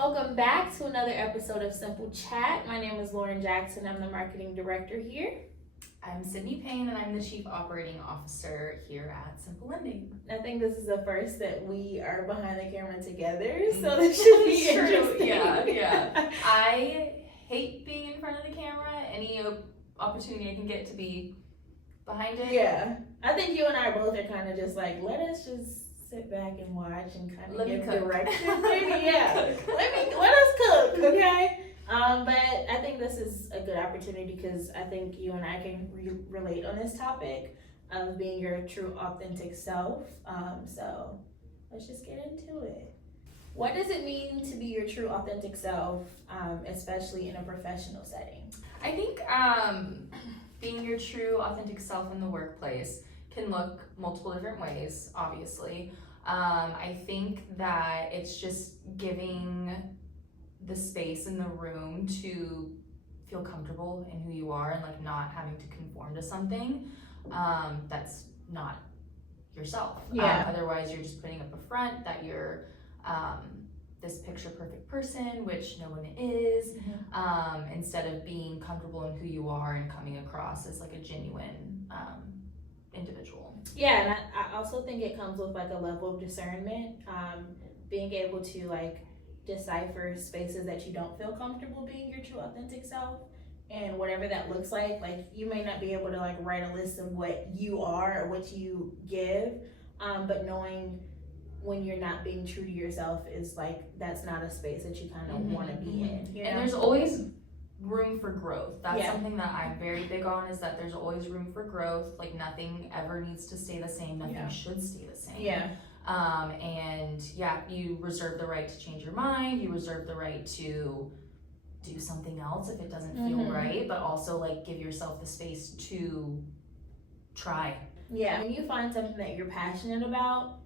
Welcome back to another episode of Simple Chat. My name is Lauren Jackson. I'm the marketing director here. I'm Sydney Payne, and I'm the Chief Operating Officer here at Simple Lending. I think this is the first that we are behind the camera together, so this should be interesting. Yeah. I hate being in front of the camera. Any opportunity I can get to be behind it. Yeah. I think you and I both are kind of just like, let us just sit back and watch and kind of give directions. Maybe, yeah. Let us cook, okay? But I think this is a good opportunity because I think you and I can relate on this topic of being your true authentic self. So let's just get into it. What does it mean to be your true authentic self, especially in a professional setting? I think being your true authentic self in the workplace can look multiple different ways, obviously. I think that it's just giving the space in the room to feel comfortable in who you are and like not having to conform to something that's not yourself. Otherwise you're just putting up a front that you're this picture perfect person, which no one is, instead of being comfortable in who you are and coming across as like a genuine individual. Yeah, and I also think it comes with like a level of discernment, being able to like decipher spaces that you don't feel comfortable being your true authentic self, and whatever that looks like you may not be able to like write a list of what you are or what you give, but knowing when you're not being true to yourself is like that's not a space that you kind of want to be in, you know? And there's always room for growth. That's something that I'm very big on, is that there's always room for growth. Like nothing ever needs to stay the same, nothing should stay the same. And you reserve the right to change your mind, you reserve the right to do something else if it doesn't feel right, but also like give yourself the space to try. When you find something that you're passionate about,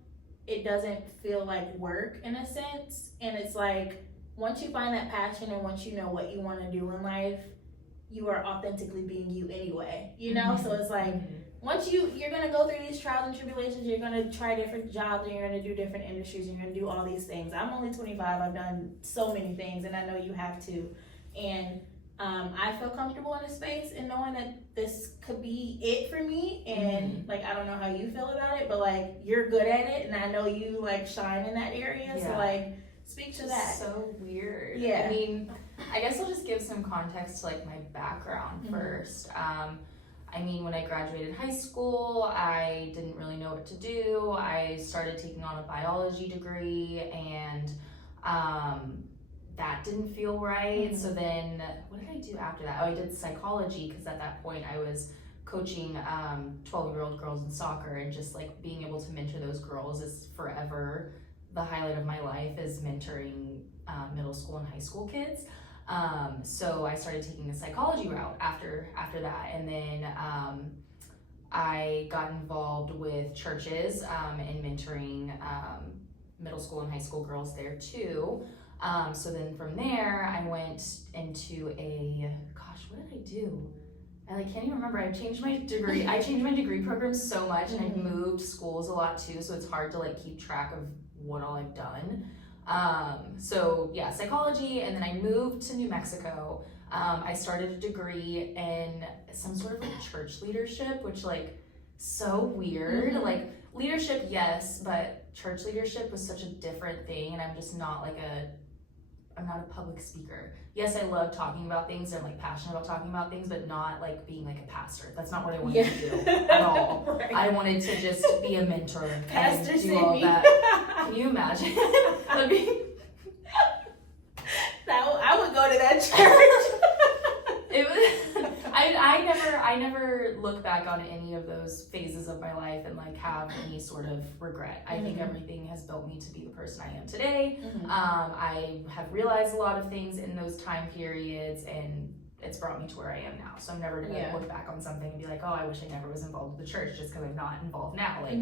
it doesn't feel like work in a sense, and it's like once you find that passion and once you know what you want to do in life, you are authentically being you anyway, you know? So it's like once you're going to go through these trials and tribulations, you're going to try different jobs and you're going to do different industries and you're going to do all these things. I'm only 25. I've done so many things, and I know you have too. And I feel comfortable in a space and knowing that this could be it for me. And like, I don't know how you feel about it, but like you're good at it and I know you like shine in that area. So like speak to that. So weird. I mean, I guess I'll just give some context to like my background first. I mean, when I graduated high school, I didn't really know what to do. I started taking on a biology degree, and that didn't feel right. So then what did I do after that? I did psychology, because at that point I was coaching 12-year-old girls in soccer, and just like being able to mentor those girls is forever the highlight of my life, is mentoring middle school and high school kids. So I started taking the psychology route after that, and then I got involved with churches and mentoring middle school and high school girls there too. So then from there I went into what did I do? I can't even remember. I changed my degree program so much, and I moved schools a lot too, so it's hard to like keep track of what all I've done. Psychology, and then I moved to New Mexico. I started a degree in some sort of like church leadership, which like so weird. Like leadership, yes, but church leadership was such a different thing, and I'm not a public speaker. Yes, I love talking about things, and I'm like passionate about talking about things, but not like being like a pastor. That's not what I wanted to do at all. Right. I wanted to just be a mentor Pastor and do Sydney. all that. Can you imagine? That'd be... I would go to that church. It was. I never look back on any of those phases of my life and like have any sort of regret. I think everything has built me to be the person I am today. I have realized a lot of things in those time periods, and it's brought me to where I am now. So I'm never gonna look back on something and be like, oh, I wish I never was involved with the church just because I'm not involved now. Like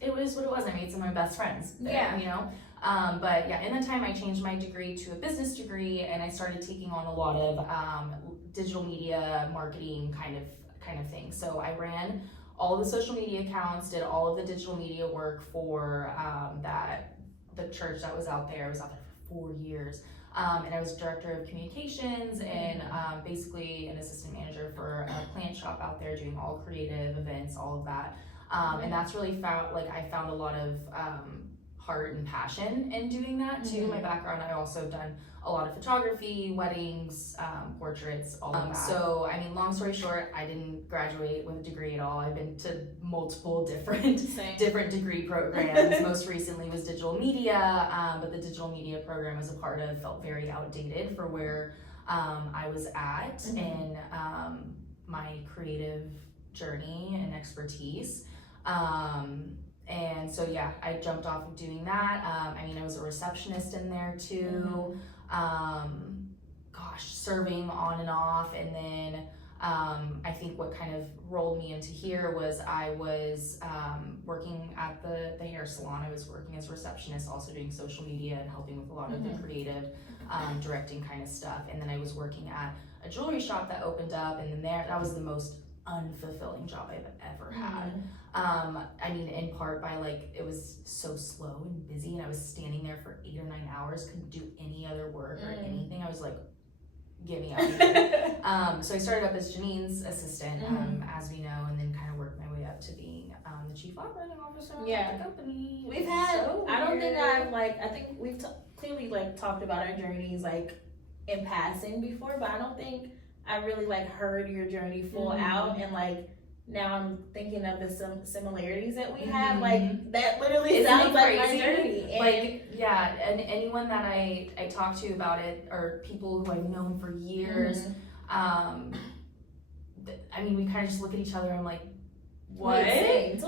it was what it was. I made some of my best friends there, you know? In the time I changed my degree to a business degree, and I started taking on a lot of digital media marketing kind of thing. So I ran all of the social media accounts, did all of the digital media work for the church that was out there. I was out there for 4 years. And I was director of communications and basically an assistant manager for a plant shop out there doing all creative events, all of that. And that's really I found a lot of heart and passion in doing that too. My background, I also done a lot of photography, weddings, portraits, all of that. So, I mean, long story short, I didn't graduate with a degree at all. I've been to multiple different degree programs. Most recently was digital media, but the digital media program I was a part of felt very outdated for where I was at in my creative journey and expertise. And so yeah, I jumped off of doing that. I mean, I was a receptionist in there too. Serving on and off. And then I think what kind of rolled me into here was I was working at the hair salon. I was working as a receptionist, also doing social media and helping with a lot of the creative directing kind of stuff. And then I was working at a jewelry shop that opened up, and then that was the most unfulfilling job I've ever had. I mean, in part by it was so slow and busy, and I was standing there for 8 or 9 hours, couldn't do any other work or anything. I was like, get me out of here. So I started up as Janine's assistant, as we know, and then kind of worked my way up to being the chief operating officer of the company. We've had, I don't think I've I think we've clearly talked about our journeys in passing before, but I don't think I really heard your journey full out, and now I'm thinking of the similarities that we have. That literally sounds like my journey. And anyone that I talk to about it, or people who I've known for years, I mean, we kind of just look at each other and I'm like, what? Twins.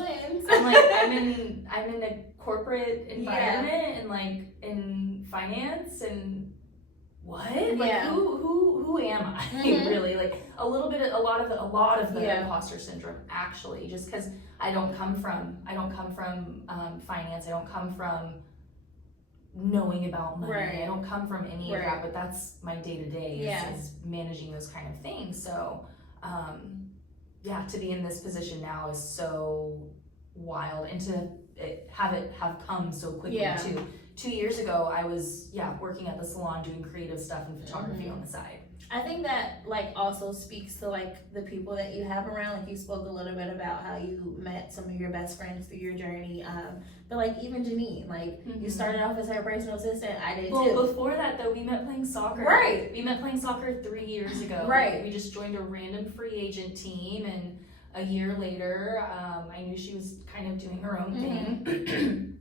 I'm in a corporate environment and in finance, and what? Who am I? Really? A lot of the imposter syndrome, actually, just because I don't come from finance. I don't come from knowing about money. I don't come from any of that, but that's my day-to-day is managing those kind of things. So to be in this position now is so wild, and to have come so quickly too. 2 years ago, I was working at the salon doing creative stuff and photography on the side. I think that also speaks to the people that you have around. You spoke a little bit about how you met some of your best friends through your journey, but even Janine, you started off as her personal assistant. I did too. Well, before that though, we met playing soccer. Right. We met playing soccer 3 years ago. Right. We just joined a random free agent team, and a year later, I knew she was kind of doing her own thing.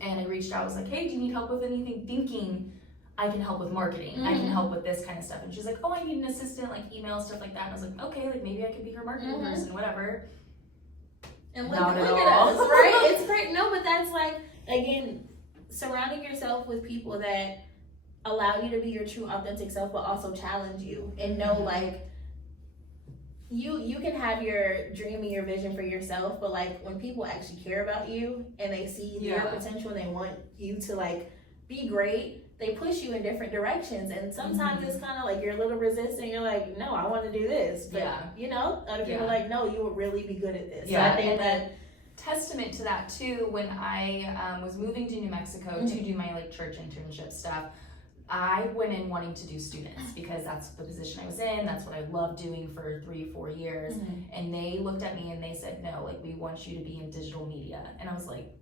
And I reached out, I was like, hey, do you need help with anything? Thinking I can help with marketing. I can help with this kind of stuff. And she's like, oh, I need an assistant, email, stuff like that. And I was like, okay, maybe I could be her marketing person, whatever. And look at us, right? It's great. No, but that's again, surrounding yourself with people that allow you to be your true authentic self, but also challenge you and know you can have your dream and your vision for yourself, but when people actually care about you and they see your potential and they want you to be great, they push you in different directions. And sometimes it's kind of you're a little resistant. You're like, no, I want to do this, but other people are like, no, you will really be good at this. So I think that testament to that too, when I was moving to New Mexico to do my church internship stuff, I went in wanting to do students because that's the position I was in. That's what I loved doing for 3-4 years. And they looked at me and they said, no, we want you to be in digital media. And I was like,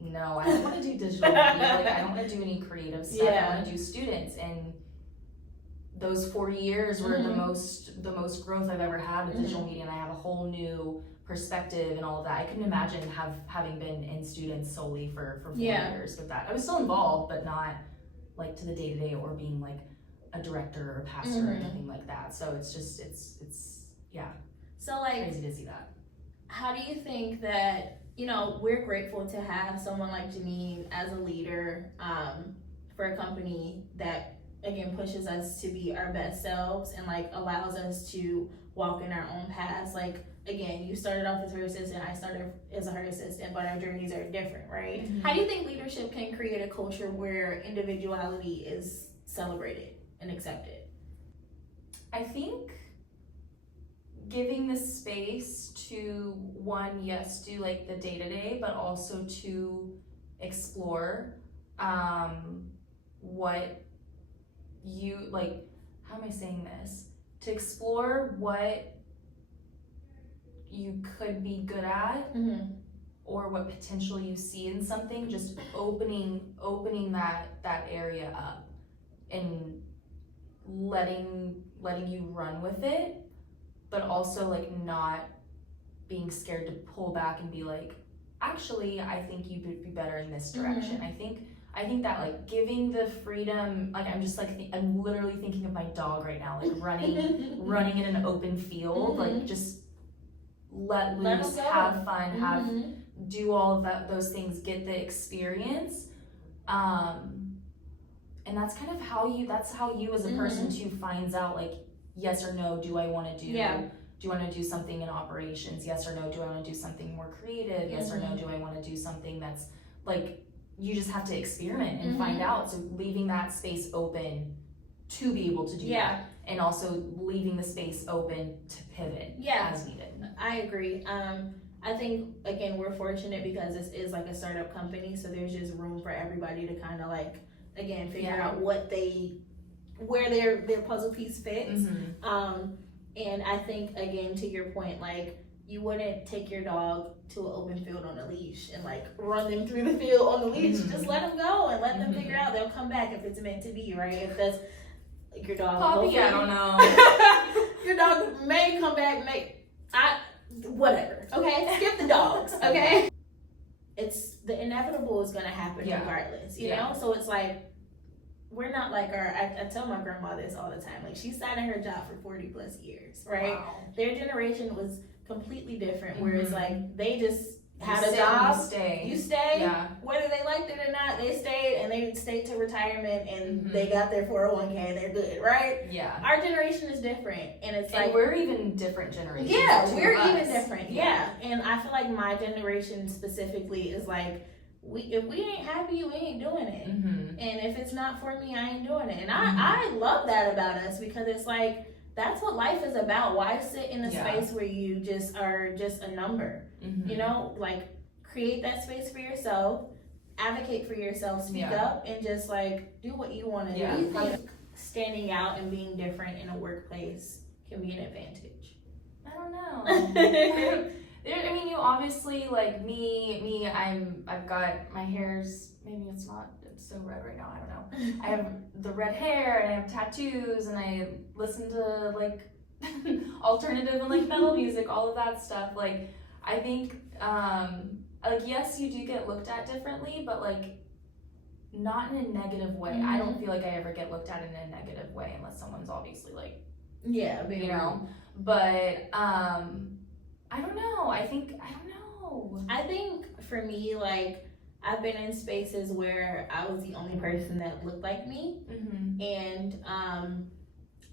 no, I don't want to do digital media. I don't want to do any creative stuff. I want to do students. And those 4 years were the most growth I've ever had with digital media. And I have a whole new perspective and all of that. I couldn't imagine having been in students solely for 4 years with that. I was still involved, but not to the day-to-day or being a director or a pastor or anything like that. So it's just it's so crazy to see that. How do you think that we're grateful to have someone like Janine as a leader for a company that again pushes us to be our best selves and allows us to walk in our own paths? Again, you started off as her assistant, I started as her assistant, but our journeys are different, right? How do you think leadership can create a culture where individuality is celebrated and accepted? I think giving the space to do the day-to-day, but also to explore what you like, how am I saying this? To explore what you could be good at, or what potential you see in something, just opening that area up and letting you run with it, but also like not being scared to pull back and be like, actually, I think you would be better in this direction. I think that like giving the freedom, like I'm just like I'm literally thinking of my dog right now, like running in an open field, like just let loose, have fun, do all of those things, get the experience, and that's kind of how you as a person too finds out like yes or no, do I want to do you want to do something in operations, yes or no, do I want to do something more creative, yes or no, do I want to do something that's like, you just have to experiment and find out. So leaving that space open to be able to do that, and also leaving the space open to pivot as needed. I agree. I think again we're fortunate because this is like a startup company, so there's just room for everybody to kind of like again figure out where their puzzle piece fits. And I think again to your point, like you wouldn't take your dog to an open field on a leash and like run them through the field on the leash. Just let them go and let them figure out. They'll come back if it's meant to be, right? If that's like your dog. Poppy, I don't know. Your dog may come back, whatever. Okay, skip the dogs. Okay, it's the inevitable is gonna happen regardless. You know, so it's like we're not like I tell my grandma this all the time. Like she sat in her job for 40 plus years, right? Wow. Their generation was completely different. Whereas like they just had a job. You stay. Yeah. Whether they liked it or not, they stayed and they stayed to retirement and they got their 401k and they're good, right? Yeah. Our generation is different, and it's like we're even different generations. Yeah, we're even different. Yeah. And I feel like my generation specifically is like, if we ain't happy, we ain't doing it. And if it's not for me, I ain't doing it. And I love that about us, because it's like that's what life is about. Why sit in a space where you just are just a number? You know, like create that space for yourself, advocate for yourself, speak up, and just like do what you want to do. Do you think standing out and being different in a workplace can be an advantage? I don't know. I mean, you obviously, like me, I've got, my hair's, maybe it's so red right now, I don't know. I have the red hair, and I have tattoos, and I listen to, like, alternative and, like, metal music, all of that stuff. Like, I think, like, yes, you do get looked at differently, but, like, not in a negative way. I don't feel like I ever get looked at in a negative way, unless someone's obviously, like, you know, but, I don't know. I don't know. I think for me, like, I've been in spaces where I was the only person that looked like me. And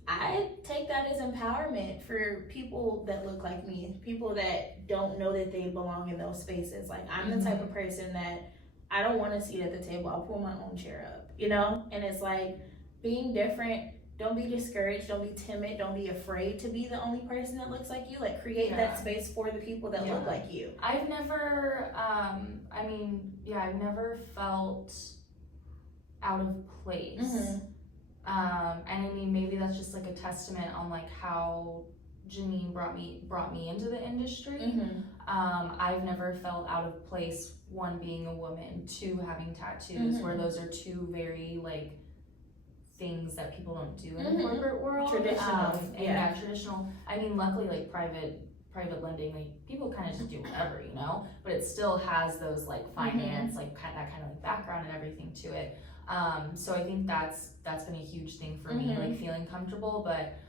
I take that as empowerment for people that look like me, people that don't know that they belong in those spaces. Like, I'm the type of person that I don't want a seat at the table. I'll pull my own chair up, you know? And it's like being different. Don't be discouraged, don't be timid, don't be afraid to be the only person that looks like you. Like, create that space for the people that look like you. I've never, I've never felt out of place. And I mean, maybe that's just like a testament on like how Janine brought me into the industry. I've never felt out of place, one, being a woman, two, having tattoos, where those are two very like things that people don't do in the corporate world. Traditional. Traditional. I mean, luckily, like private lending, like people kind of just do whatever, you know, but it still has those like finance, like that kind of like background and everything to it. So I think that's been a huge thing for me, like feeling comfortable, but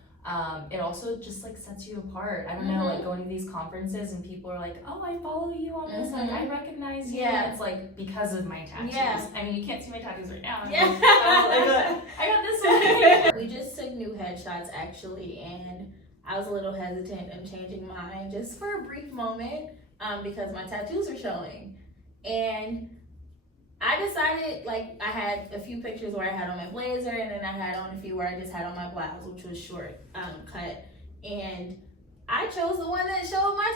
it also just like sets you apart. I don't know, like going to these conferences and people are like, oh, I follow you on this, like I recognize you. And it's like because of my tattoos. I mean, you can't see my tattoos right now. I got this one. We just took new headshots actually, and I was a little hesitant in changing mine just for a brief moment because my tattoos are showing. And I decided, like, I had a few pictures where I had on my blazer, and then I had on a few where I just had on my blouse, which was short cut. And I chose the one that showed my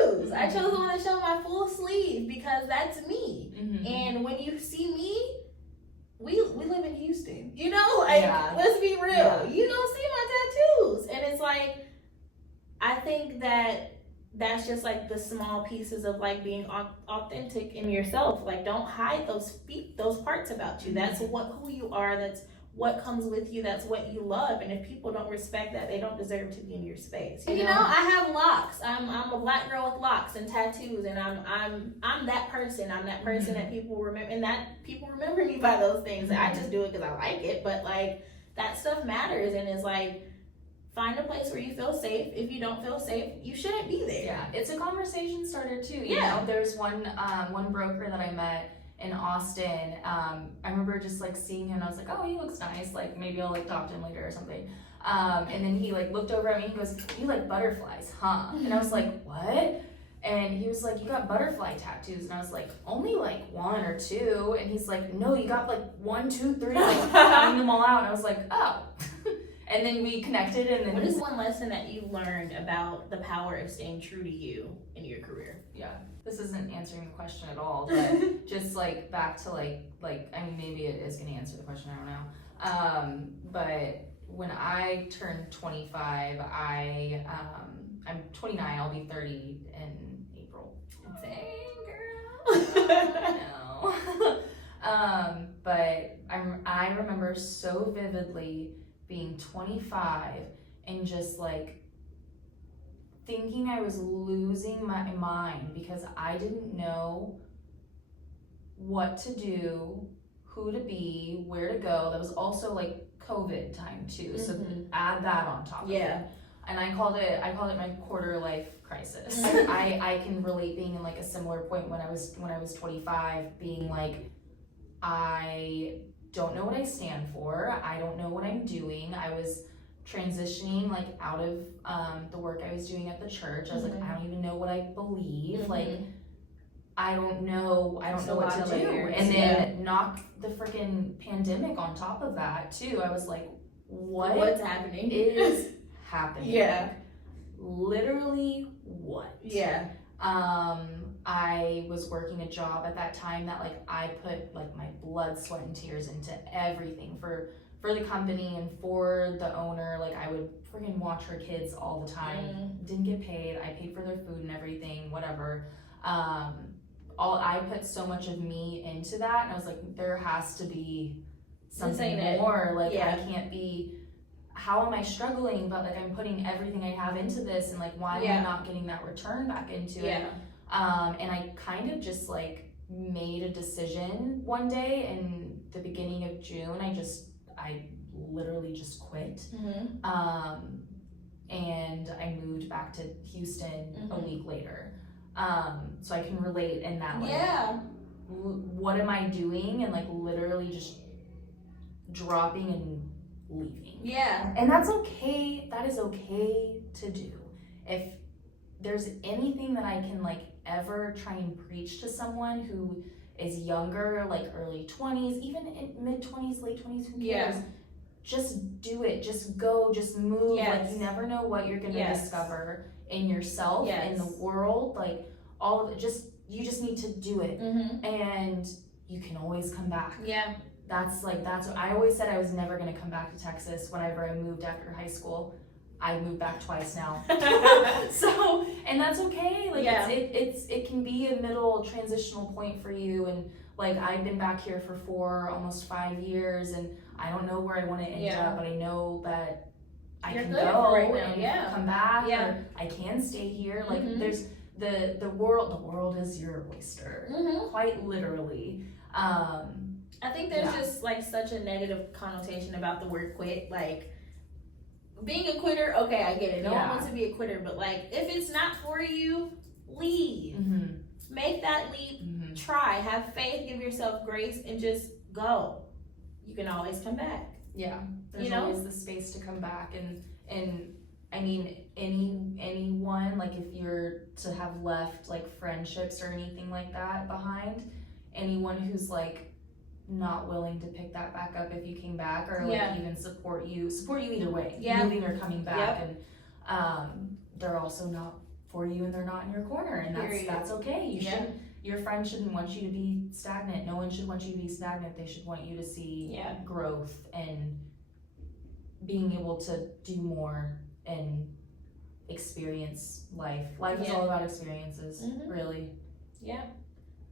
tattoos. I chose the one that showed my full sleeve because that's me. And when you see me, we live in Houston, you know, like, let's be real. Yeah. You don't see my tattoos. And it's like, I think that that's just like the small pieces of like being authentic in yourself. Like, don't hide those parts about you. That's who you are. That's what comes with you. That's what you love. And if people don't respect that, they don't deserve to be in your space. You know, I have locks. I'm a black girl with locks and tattoos, and I'm that person. I'm that person that people remember, and that people remember me by those things. I just do it because I like it, but like, that stuff matters. And it's like, find a place where you feel safe. If you don't feel safe, you shouldn't be there. Yeah, it's a conversation starter too. You know, there's one broker that I met in Austin. I remember just like seeing him, and I was like, oh, he looks nice. Like, maybe I'll like talk to him later or something. And then he like looked over at me and he goes, you like butterflies, huh? And I was like, what? And he was like, you got butterfly tattoos. And I was like, only like 1 or 2. And he's like, no, you got like 1, 2, 3, like counting them all out. And I was like, oh. And then we connected, and then... What is one lesson that you learned about the power of staying true to you in your career? Yeah, this isn't answering the question at all, but just like back to like I mean, maybe it is going to answer the question, I don't know. But when I turned 25, I'm 29, I'll be 30 in April. Dang, girl. I know. But I remember so vividly being 25 and just like thinking I was losing my mind because I didn't know what to do, who to be, where to go. That was also like COVID time too, so add that on top of it. And I called it my quarter life crisis. I can relate being in like a similar point when I was 25, being like, I don't know what I stand for. I don't know what I'm doing. I was transitioning like out of the work I was doing at the church. I was like, I don't even know what I believe. Like, I don't know what to do. And then knock the freaking pandemic on top of that too. I was like, what's happening? Is happening? Yeah. Literally what? Yeah. I was working a job at that time that like I put like my blood, sweat, and tears into everything for the company and for the owner. Like, I would freaking watch her kids all the time. Didn't get paid. I paid for their food and everything, whatever. I put so much of me into that, and I was like, there has to be something more. Like, I can't be. How am I struggling? But like, I'm putting everything I have into this, and like, why am I not getting that return back into it? And I kind of just like made a decision one day in the beginning of June. I literally just quit. And I moved back to Houston a week later. So I can relate in that way. What am I doing? And like literally just dropping and leaving. And that's okay. That is okay to do. If there's anything that I can like ever try and preach to someone who is younger, like early 20s, even in mid 20s, late 20s, who cares? Just do it. Just go. Just move. Like, you never know what you're gonna discover in yourself, in the world. Like, all of it. You just need to do it, and you can always come back. That's what I always said. I was never gonna come back to Texas. Whenever I moved after high school, I moved back twice now. So, and that's okay. Like, it can be a middle transitional point for you. And like, I've been back here for almost 5 years, and I don't know where I want to end up, but I know that I can go and come back, or I can stay here. Like, there's the world is your oyster, quite literally. I think there's just like such a negative connotation about the word quit. Like, being a quitter, okay, I get it. No one wants to be a quitter, but like, if it's not for you, leave. Make that leap. Try. Have faith. Give yourself grace, and just go. You can always come back. There's always the space to come back, and I mean, anyone, like, if you're to have left like friendships or anything like that behind, anyone who's like not willing to pick that back up if you came back, or like even support you either way, moving or coming back, and they're also not for you, and they're not in your corner, and that's okay. You shouldn't. your friends shouldn't want you to be stagnant. No one should want you to be stagnant. They should want you to see growth and being able to do more and experience life. Life is all about experiences, really. Yeah.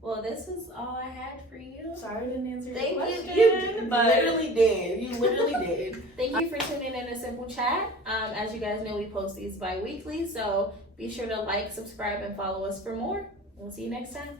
Well, this is all I had for you. Sorry I didn't answer your question. You but literally did. You literally did. Thank you for tuning in to Simple Chat. As you guys know, we post these bi-weekly, so be sure to like, subscribe, and follow us for more. We'll see you next time.